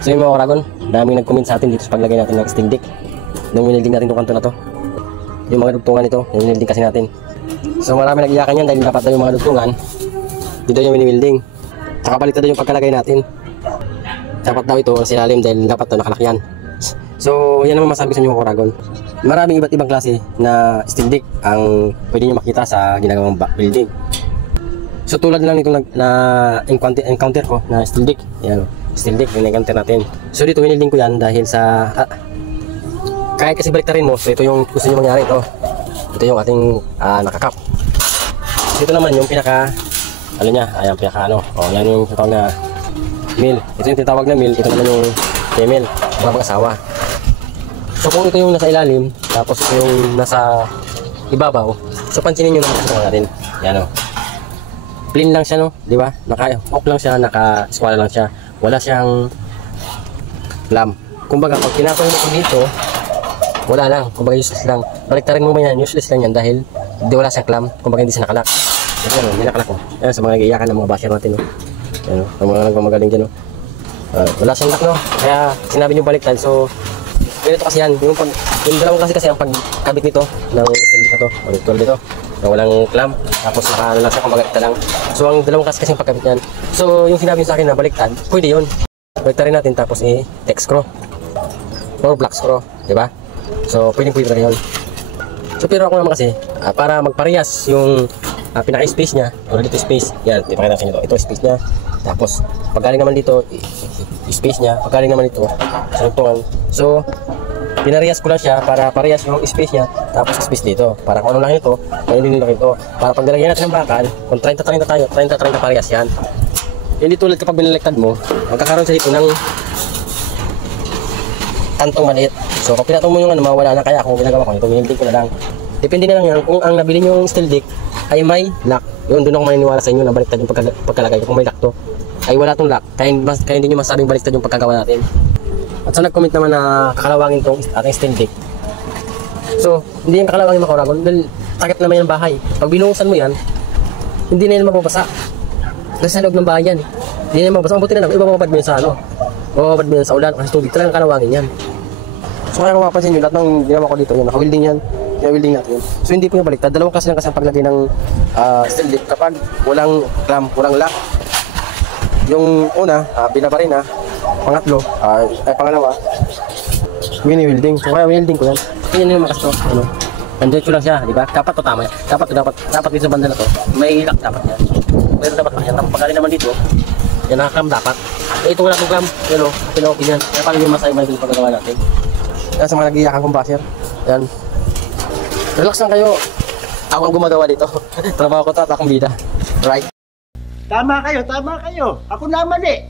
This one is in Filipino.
So yun mga Oragon, daming nag-comment sa atin dito sa paglagay natin ng steel deck. Nung winilding natin itong kanto na to, yung mga dugtungan nito, yung winilding kasi natin. So marami nag-iyakan yan dahil dapat daw yung mga dugtungan dito yung winilding. Tsaka baliktad daw yung pagkalagay natin. Dapat daw ito ang silalim dahil dapat daw nakalakyan. So yan naman masabi sa inyo mga Oragon. Maraming iba't ibang klase na steel deck ang pwede nyo makita sa ginagawang building. So tulad lang nitong encounter ko na steel deck. Yan, steel deck yung encounter natin. So dito winilding ko yan dahil sa kahit kasi baliktarin mo, so ito yung gusto nyo mangyari. Ito yung ating nakakap. Dito naman yung pinaka ano niya, ayan pinaka ano. Yan yung tinatawag na male. Ito yung tinatawag na male, ito naman yung female, mga asawa. So kung ito yung nasa ilalim, tapos ito yung nasa ibabaw, so pansinin nyo naman sa natin. Yan o. Plain lang siya, no? Di ba? Naka-off lang siya, naka-square lang siya. Wala siyang clamp. Kumbaga, pag pinapay mo dito, wala lang. Kumbaga, useless lang. Baliktarin mo ba yan? Useless lang yan dahil di wala siyang clamp. Kumbaga, hindi siya nakalak. Yan o, hindi nakalak o. Yan, sa mga nag-iiyakan ng mga basher natin, no? Yan o, sa mga nagmamagaling dyan, no? Wala siyang lock, no? Kaya sinabi nyo baliktad. So, ganito kasi yan. Yung dalawang kasi ang pagkabit nito ng steel deck na to. O, dito. Na walang clamp. Tapos naka lang siya, kumbaga ito lang. So, ang dalawang kasi ang pagkabit yan. So, yung sinabi nyo sa akin na baliktad, pwede yun. Baliktarin natin tapos i-tex screw. Or black screw. Diba? So, pwede talaga yun. So, pero ako naman kasi, para magparehas yung pinaka-space niya, o dito space, yan, ipakita sa inyo ito. Ito space niya. Tapos, paggaling naman dito, space niya. Paggaling naman dito, sa lugtungan. So, pinarehas ko lang siya para parehas yung space niya. Tapos, space dito. Para kung ano lang ito, ayun din lang ito. Para pag nalagyan natin ng bakal, kung 30-30 tayo, 30-30 parehas yan. Hindi tulad kapag binaliktad mo, magkakaroon siya dito ng kantong maliit. So, kung pinatong mo yung ano, mawala na. Kaya kung ginagawa ko, ito, winilding ko na lang. Depende na lang yan kung ang nabili nyo yung steel deck ay may lock. Yun, doon ako maniniwala sa inyo na baliktad yung pagkalagay. Kung may lock to, ay wala tong lock. Kaya hindi nyo masabing baliktad yung pagkagawa natin. At so, nag-comment naman na kakalawangin tong ating steel deck. So, hindi yung kakalawangin mga Oragon. Dahil takip naman yung bahay. Pag binungusan mo yan, hindi na yan mababasa. Kasi sa loob ng bahay yan. Hindi na yan mababasa. Mabuti na lang. Ibababad mo yan sa ano. Ibababad mo yan sa ulan. Kasi tubig talagang kalawangin yan. So, kaya kung mapapansin nyo, lahat ng ginawa ko dito, yun, naka-welding yan. Yung-welding natin yun. So, hindi po yung baliktad. Dalawang kasi lang kasi ang paglagay ng steel deck kapag walang clamp, walang lock. Yung una, binabarin na. Pangatlo, pangalawa, wini-welding. So, kaya welding ko yan. Yan yung makas to. Ano? Nandito lang siya, di ba? Dapat to tama yan. Dapat dito sa banda na to. May lock dapat yan. Pero dapat pa yan. Tapos pagkaling naman dito, yan nakaklam dapat. Ito wala kong clamp. Yan o, pinawapin yan. Kaya paano yung masay yung pagkagawa natin. Yan sa mga nag-iiyakan kong basher. Yan. Relax lang kayo. Ako ang gumagawa dito. Trabaho ko to at akong bida. Right? Tama kayo. Ako naman eh.